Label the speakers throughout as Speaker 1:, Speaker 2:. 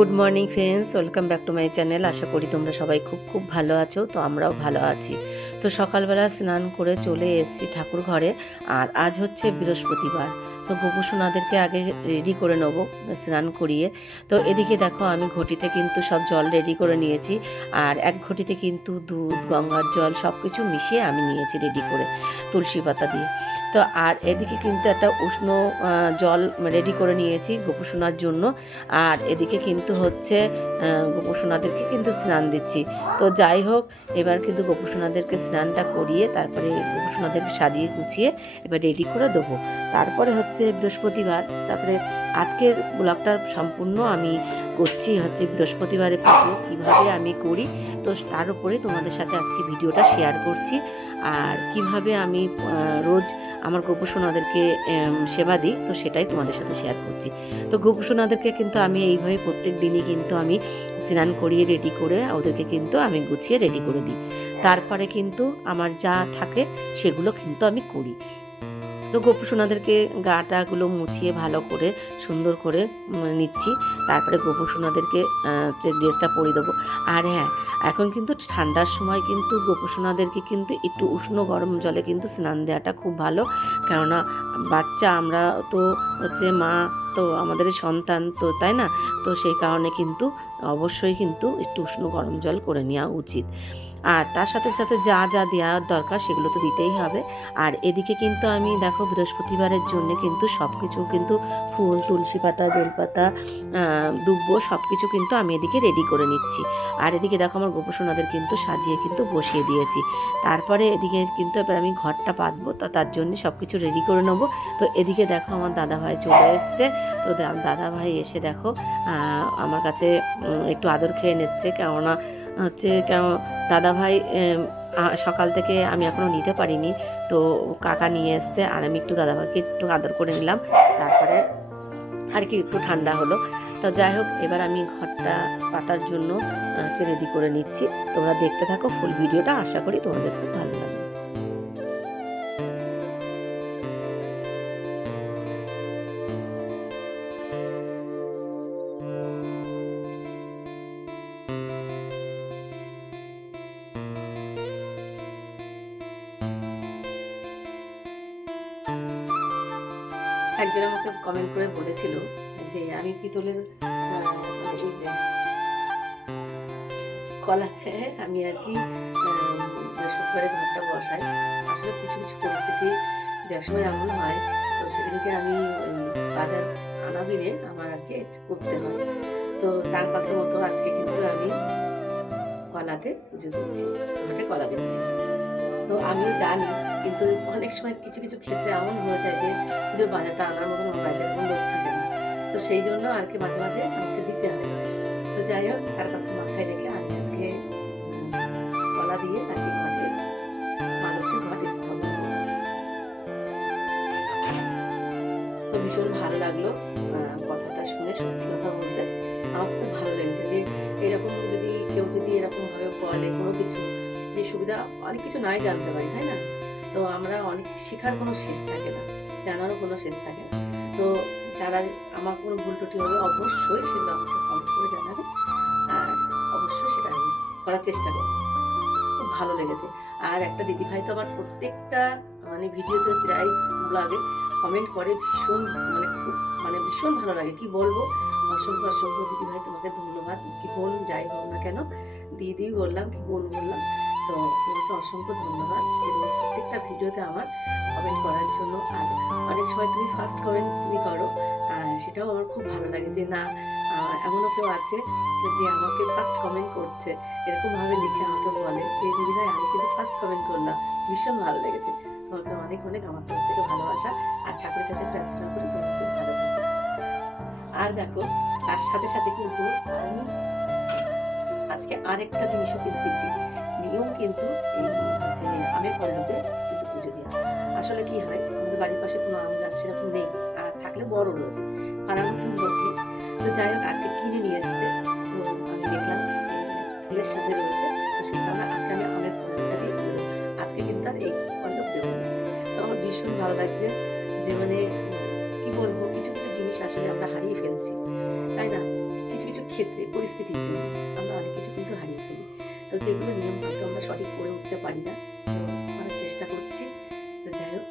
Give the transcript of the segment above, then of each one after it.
Speaker 1: Good morning friends welcome back to my channel আশা করি তোমরা সবাই খুব খুব ভালো আছো, তো আমরাও ভালো আছি। তো সকালবেলা স্নান করে চলে এসেছি ঠাকুর ঘরে, আর আজ হচ্ছে বৃহস্পতিবার। তো গোপুসোনাদেরকে আগে রেডি করে নেব, স্নান করিয়ে। তো এদিকে দেখো, আমি ঘটিতে কিন্তু সব জল রেডি করে নিয়েছি, আর এক ঘটিতে কিন্তু দুধ, গঙ্গার জল সব কিছু মিশিয়ে আমি নিয়েছি রেডি করে, তুলসী পাতা দিয়ে। তো আর এদিকে কিন্তু একটা উষ্ণ জল রেডি করে নিয়েছি গোপুসোনার জন্য। আর এদিকে কিন্তু হচ্ছে গোপুসোনাদেরকে কিন্তু স্নান দিচ্ছি। তো যাই হোক, এবার কিন্তু গোপুসোনাদেরকে স্নানটা করিয়ে তারপরে গোপুসোনাদেরকে সাজিয়ে গুছিয়ে এবার রেডি করে দেবো। তারপরে হচ্ছে বৃহস্পতিবার, তারপরে আজকের ব্লগটা সম্পূর্ণ আমি করছি হচ্ছে বৃহস্পতিবারের পুজো, কীভাবে আমি করি। তো তার উপরে তোমাদের সাথে আজকে ভিডিওটা শেয়ার করছি। আর কীভাবে আমি রোজ আমার গোপসোনাদেরকে সেবা দিই, তো সেটাই তোমাদের সাথে শেয়ার করছি। তো গোপসোনাদেরকে কিন্তু আমি এইভাবে প্রত্যেক দিনই কিন্তু আমি স্নান করিয়ে রেডি করে, ওদেরকে কিন্তু আমি গুছিয়ে রেডি করে দিই। তারপরে কিন্তু আমার যা থাকে, সেগুলো কিন্তু আমি করি। তো গোপুসোনাদেরকে গাটাগুলো মুছিয়ে ভালো করে, সুন্দর করে নিচ্ছি। তারপরে গোপুসোনাদেরকে যে ড্রেসটা পরিয়ে দেবো। আর হ্যাঁ এখন কিন্তু ঠান্ডার সময় কিন্তু গোপুসোনাদেরকে কিন্তু একটু উষ্ণ গরম জলে কিন্তু স্নান দেওয়াটা খুব ভালো। কেননা বাচ্চা, আমরা তো হচ্ছে মা, তো আমাদের সন্তান তো, তাই না? তো সেই কারণে কিন্তু অবশ্যই কিন্তু একটু উষ্ণ গরম জল করে নেওয়া উচিত। আর তার সাথে সাথে যা যা দেওয়ার দরকার সেগুলো তো দিতেই হবে। আর এদিকে কিন্তু আমি, দেখো, বৃহস্পতিবারের জন্য কিন্তু সব কিছু কিন্তু ফুল, তুলসী পাতা, বেলপাতা দুব্বো সব কিছু কিন্তু আমি এদিকে রেডি করে নিচ্ছি। আর এদিকে দেখো, আমার গোপসোনাদের কিন্তু সাজিয়ে কিন্তু বসিয়ে দিয়েছি। তারপরে এদিকে কিন্তু এবার আমি ঘরটা পাতবো, তা তার জন্য সব কিছু রেডি করে নেব। তো এদিকে দেখো, আমার দাদা ভাই চলে এসছে। তো দা- দাদা ভাই এসে দেখো আমার কাছে একটু আদর খেয়ে নিচ্ছে। কেননা হচ্ছে কেন দাদা ভাই এম, আ- সকাল থেকে আমি এখনও নিতে পারিনি তো কাকা নিয়ে এসছে আর আমি একটু দাদাভাইকে একটু আদর করে নিলাম। তারপরে আর কি একটু ঠান্ডা হলো। তো যাই হোক এবার আমি ঘরটা পাতার জন্য হচ্ছে রেডি করে নিচ্ছি। তোমরা দেখতে থাকো ফুল ভিডিওটা আশা করি তোমাদের খুব ভালো লাগবে। একজন আমাকে কমেন্ট করে বলেছিল যে আমি পিতলের মানে কলাতে আমি আর কি বৃহস্পতিবারে ঘরটা বসাই। আসলে কিছু কিছু পরিস্থিতি দেওয়ার সময় এমন হয়, তো সেদিনকে আমি বাজার আনাবিনে আমার আর কি করতে হয়। তো তার কথা মতো আজকে কিন্তু আমি কলাতে পুজো দিচ্ছি ঘটে কলা দিচ্ছি। তো আমি জানি কিন্তু অনেক সময় কিছু কিছু ক্ষেত্রে এমন হয়ে যায় যে পুজোর বাজারটা আনার আমার বাড়িতে কোনো লোক থাকে না। তো সেই জন্য আর কি মাঝে মাঝে আমাকে দিতে হয়। তো যাই হোক, তার কথা মাথায় রেখে আমি আজকে কলা দিয়ে আর কি ভীষণ ভালো লাগল কথাটা শুনে, সত্যি কথা বলতে। আমার খুব ভালো লেগেছে যে এরকম যদি কেউ যদি এরকম ভাবে বলে কোনো কিছু, যে সুবিধা অনেক কিছু নাই জানতে পারি, তাই না? তো আমরা অনেক শেখার কোনো শেষ থাকে না জানারও কোনো শেষ থাকে না। তো যারা আমার কোনো ভুল ত্রুটি হবে অবশ্যই সেগুলো আমাকে কমেন্ট করে জানাবে আর অবশ্যই সেটা আমি করার চেষ্টা করব। খুব ভালো লেগেছে। আর একটা দিদিভাই তো আমার প্রত্যেকটা মানে ভিডিওতে প্রায় ব্লগে কমেন্ট করে ভীষণ মানে খুব মানে ভীষণ ভালো লাগে। কি বলব? অসংখ্য অসংখ্য দিদিভাই তোমাকে ধন্যবাদ। কি বোন যাই হোক না কেন দিদি বললাম কি বোন বললাম। তো তোমাকে অসংখ্য ধন্যবাদ এবং প্রত্যেকটা ভিডিওতে আমার কমেন্ট করার জন্য। আর অনেক সময় তুমি ফার্স্ট কমেন্ট তুমি করো, আর সেটাও আমার খুব ভালো লাগে যে না এমনও কেউ আছে যে আমাকে ফার্স্ট কমেন্ট করছে, এরকমভাবে লিখে আমাকে বলে যে, দিদি ভাই, আমি কিন্তু ফার্স্ট কমেন্ট করলাম, ভীষণ ভালো লেগেছে। তোমাকে অনেক অনেক আমার তরফ থেকে ভালোবাসা, আর ঠাকুরের কাছে প্রার্থনা করি তুমি খুব ভালো আর দেখো, তার সাথে সাথে কিন্তু আমি আজকে আরেকটা জিনিসও কিন্তু নিয়ম কিন্তু যে আমের পল্লবে কিন্তু পুজো দেওয়া আসলে কি হয়, আমাদের বাড়ির পাশে কোনো আম গাছ সেরকম নেই, আর থাকলে বড় রয়েছে। মতন ভর্তি তো যাই হোক, আজকে কিনে নিয়ে এসছে। আমি দেখলাম যে ফুলের সাথে রয়েছে। তো সেই কারণে আজকে আমি আমের পল্লবটা দিয়ে পুজো আজকে কিন্তু আর এই পল্লব দেবো তো আমার ভীষণ ভালো লাগছে যে মানে কি বলব, কিছু কিছু জিনিস আসলে আমরা হারিয়ে ফেলছি। তাই না? কিছু কিছু ক্ষেত্রে, পরিস্থিতির জন্য আমরা অনেক কিছু কিন্তু হারিয়ে ফেলি। তো যেগুলো নিয়ম হয়তো আমরা সঠিক করে উঠতে পারি না, তো আমরা চেষ্টা করছি। তো যাই হোক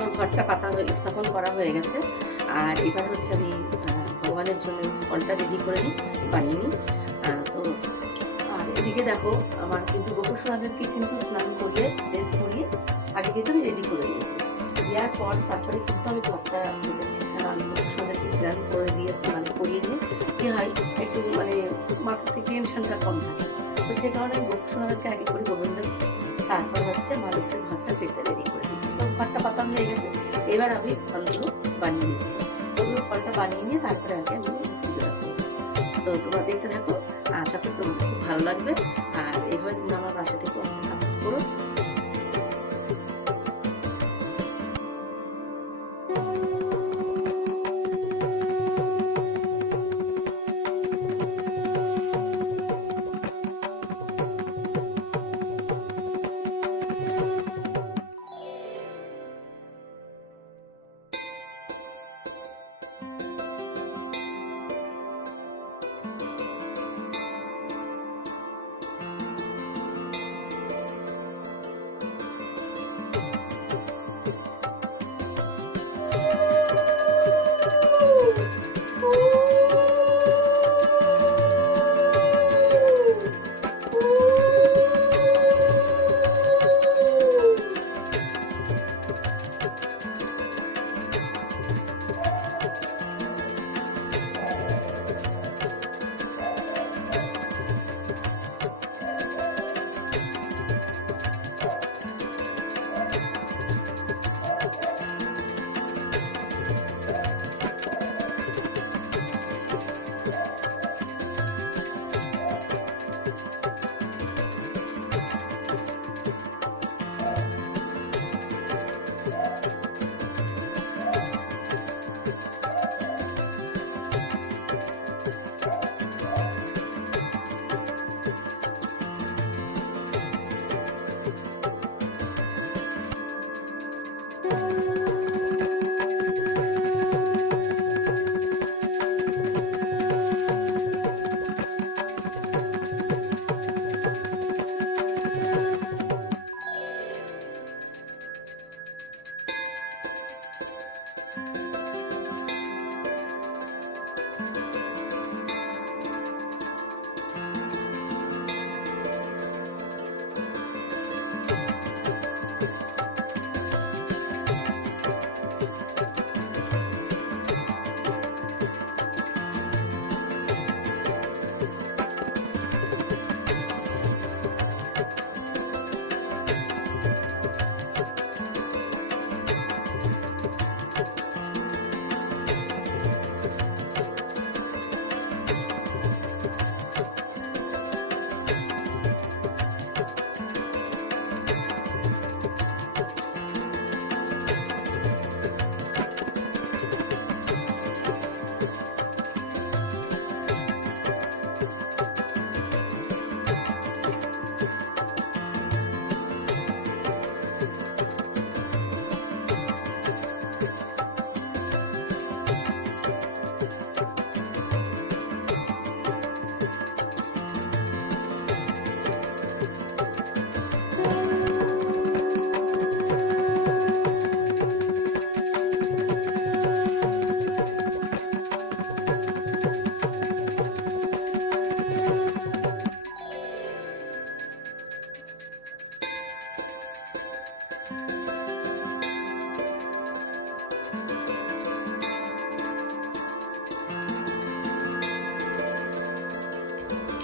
Speaker 1: আমার ঘরটা পাতা স্থাপন করা হয়ে গেছে। আর এবার হচ্ছে আমি ভগবানের জন্য ফলটা রেডি করে নিই, বানিয়ে নিই। তো আর এদিকে দেখো, আমার কিন্তু গোপুর কিন্তু স্নান করিয়ে ড্রেস করিয়ে আগে কিন্তু আমি রেডি করে দিয়েছি দেওয়ার পর তারপরে কিন্তু আমি ঘরটা রেখেছি কারণ গোপুর স্নান করে দিয়ে মানে করিয়ে নিয়ে কি হয়, একটু মানে মাথা থেকে টেনশনটা কম থাকে। তো সে কারণে গোপুর সোনাদেরকে আগে করে গোবিন্দ তারপর হচ্ছে মালিকের খতম হয়ে গেছে। এবার আমি ফলগুলো বানিয়ে নিচ্ছি। প্রথমে ফলটা বানিয়ে নিয়ে তারপরে আগে আমি তো তোমরা দেখতে থাকো, আশা করি তোমাদের খুব ভালো লাগবে। আর এইভাবে তুমি আমার বাসা থেকে সাপোর্ট করো করো।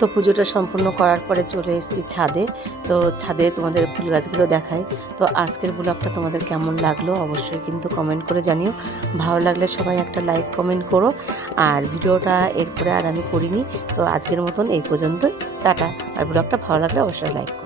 Speaker 1: তো পুজোটা সম্পূর্ণ করার পরে চলে এসেছি ছাদে। তো ছাদে তোমাদের ফুল গাছগুলো দেখাই। তো আজকের ব্লগটা তোমাদের কেমন লাগল অবশ্যই কিন্তু কমেন্ট করে জানিও। ভালো লাগলে সবাই একটা লাইক কমেন্ট করো। আর ভিডিওটা এরপরে আর আমি করিনি। তো আজকের মতন এই পর্যন্তই। টাটা। আর ব্লগটা ভালো লাগলে অবশ্যই লাইক করো।